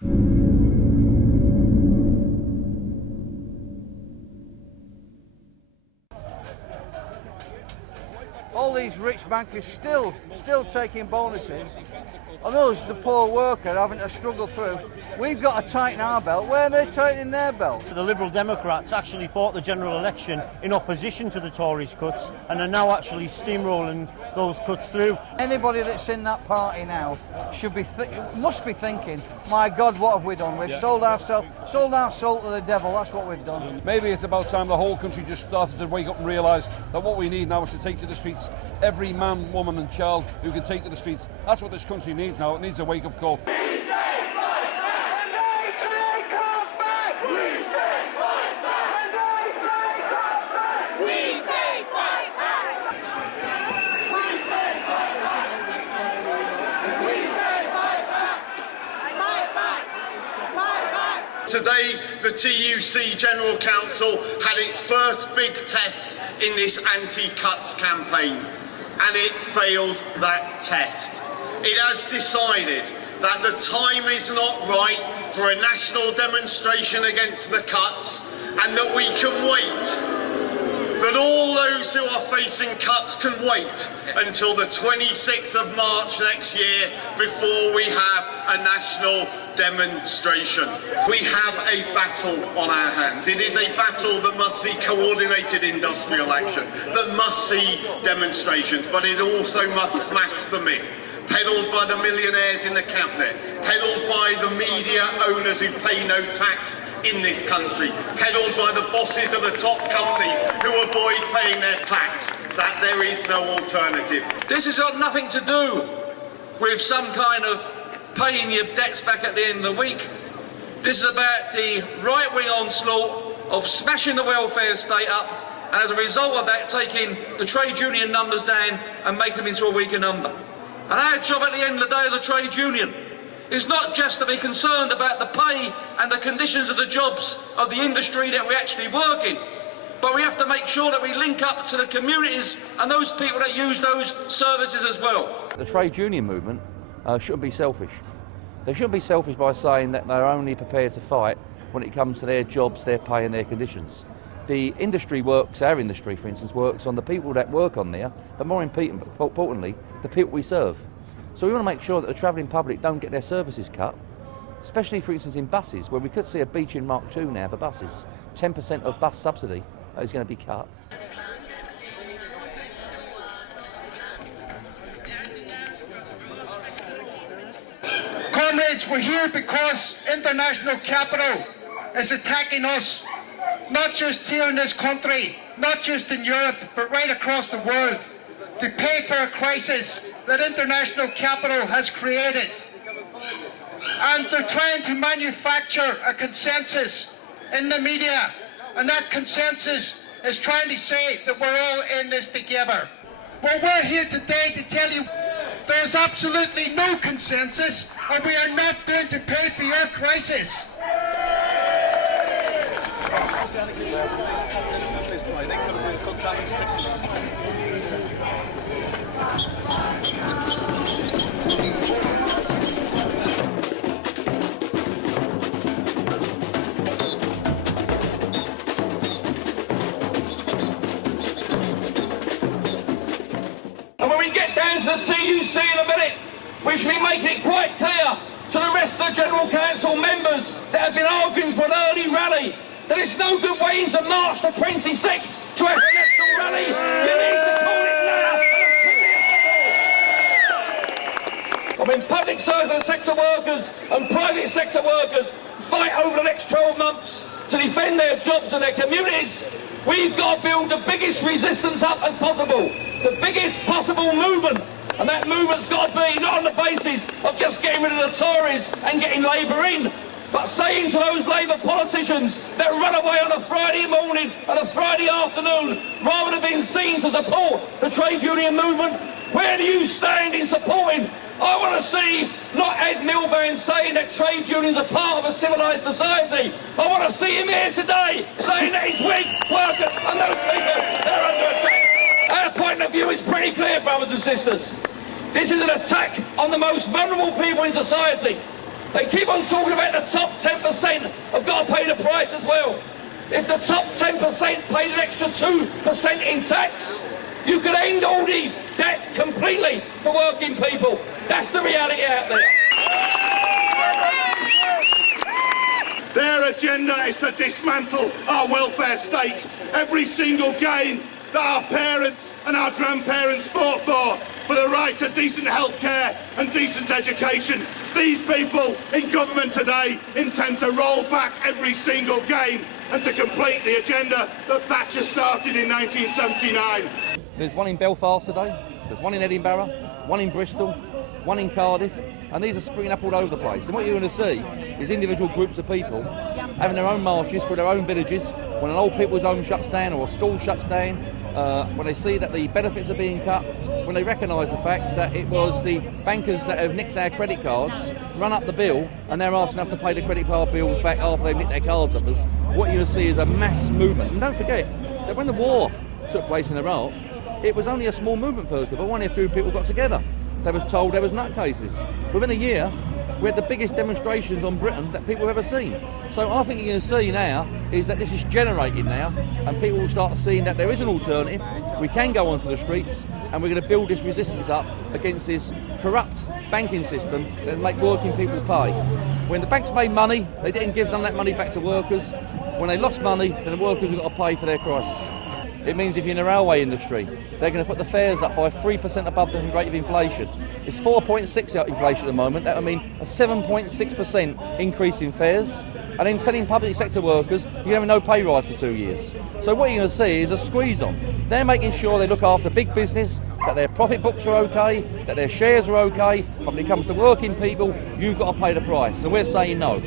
All these rich bankers still taking bonuses, and us, the poor worker, having to struggle through. We've got to tighten our belt. Where are they tightening their belt? The Liberal Democrats actually fought the general election in opposition to the Tories' cuts and are now actually steamrolling those cuts through. Anybody that's in that party now must be thinking, my God, what have we done? We've sold our soul to the devil. That's what we've done. Maybe it's about time the whole country just started to wake up and realise that what we need now is to take to the streets every man, woman and child who can take to the streets. That's what this country needs now. It needs a wake-up call. Today, the TUC General Council had its first big test in this anti-cuts campaign, and it failed that test. It has decided that the time is not right for a national demonstration against the cuts, and that we can wait. That all those who are facing cuts can wait until the 26th of March next year before we have a national demonstration. We have a battle on our hands. It is a battle that must see coordinated industrial action, that must see demonstrations, but it also must smash the myth, peddled by the millionaires in the cabinet, peddled by the media owners who pay no tax in this country, peddled by the bosses of the top companies who avoid paying their tax, that there is no alternative. This has got nothing to do with some kind of paying your debts back at the end of the week. This is about the right-wing onslaught of smashing the welfare state up, and as a result of that, taking the trade union numbers down and making them into a weaker number. And our job at the end of the day as a trade union is not just to be concerned about the pay and the conditions of the jobs of the industry that we actually work in, but we have to make sure that we link up to the communities and those people that use those services as well. The trade union movement shouldn't be selfish. They shouldn't be selfish by saying that they're only prepared to fight when it comes to their jobs, their pay and their conditions. The industry works, our industry for instance, works on the people that work on there, but more importantly, the people we serve. So we want to make sure that the travelling public don't get their services cut, especially for instance in buses, where we could see a beach in Mark II now for buses. 10% of bus subsidy is going to be cut. Comrades, we're here because international capital is attacking us, not just here in this country, not just in Europe, but right across the world, to pay for a crisis that international capital has created. And they're trying to manufacture a consensus in the media, and that consensus is trying to say that we're all in this together. Well, we're here today to tell you there's absolutely no consensus, and we are not going to pay for your crisis. And when we get down to the TUC in a minute, we should be making it quite clear to the rest of the General Council members that have been arguing for an early rally that it's no good waiting to March the 26th to have a national rally. You need to call it now. I mean, public service sector workers and private sector workers fight over the next 12 months to defend their jobs and their communities. We've got to build the biggest resistance up as possible, the biggest possible movement. And that movement's got to be not on the basis of just getting rid of the Tories and getting Labour in, but saying to those Labour politicians that run away on a Friday morning and a Friday afternoon rather than being seen to support the trade union movement, where do you stand in supporting? I want to see not Ed Miliband saying that trade unions are part of a civilised society. I want to see him here today saying that he's with workers and those people that are under attack. Our point of view is pretty clear, brothers and sisters. This is an attack on the most vulnerable people in society. They keep on talking about the top 10% have got to pay the price as well. If the top 10% paid an extra 2% in tax, you could end all the debt completely for working people. That's the reality out there. Their agenda is to dismantle our welfare state. Every single gain that our parents and our grandparents fought for the right to decent health care and decent education. These people in government today intend to roll back every single gain and to complete the agenda that Thatcher started in 1979. There's one in Belfast today, there's one in Edinburgh, one in Bristol, one in Cardiff, and these are springing up all over the place. And what you're going to see is individual groups of people having their own marches through their own villages when an old people's home shuts down or a school shuts down, when they see that the benefits are being cut, when they recognise the fact that it was the bankers that have nicked our credit cards, run up the bill, and they're asking us to pay the credit card bills back after they've nicked their cards off us. What you're going to see is a mass movement. And don't forget that when the war took place in Iraq, it was only a small movement first of all, only a few people got together. They was told there was nutcases. Within a year, we had the biggest demonstrations on Britain that people have ever seen. So I think you're going to see now is that this is generated now, and people will start seeing that there is an alternative. We can go onto the streets, and we're going to build this resistance up against this corrupt banking system that make working people pay. When the banks made money, they didn't give none of that money back to workers. When they lost money, then the workers have got to pay for their crisis. It means if you're in the railway industry, they're going to put the fares up by 3% above the rate of inflation. It's 4.6% inflation at the moment. That would mean a 7.6% increase in fares. And then telling public sector workers, you're having no pay rise for 2 years. So what you're going to see is a squeeze on. They're making sure they look after big business, that their profit books are okay, that their shares are okay. But when it comes to working people, you've got to pay the price. So we're saying no.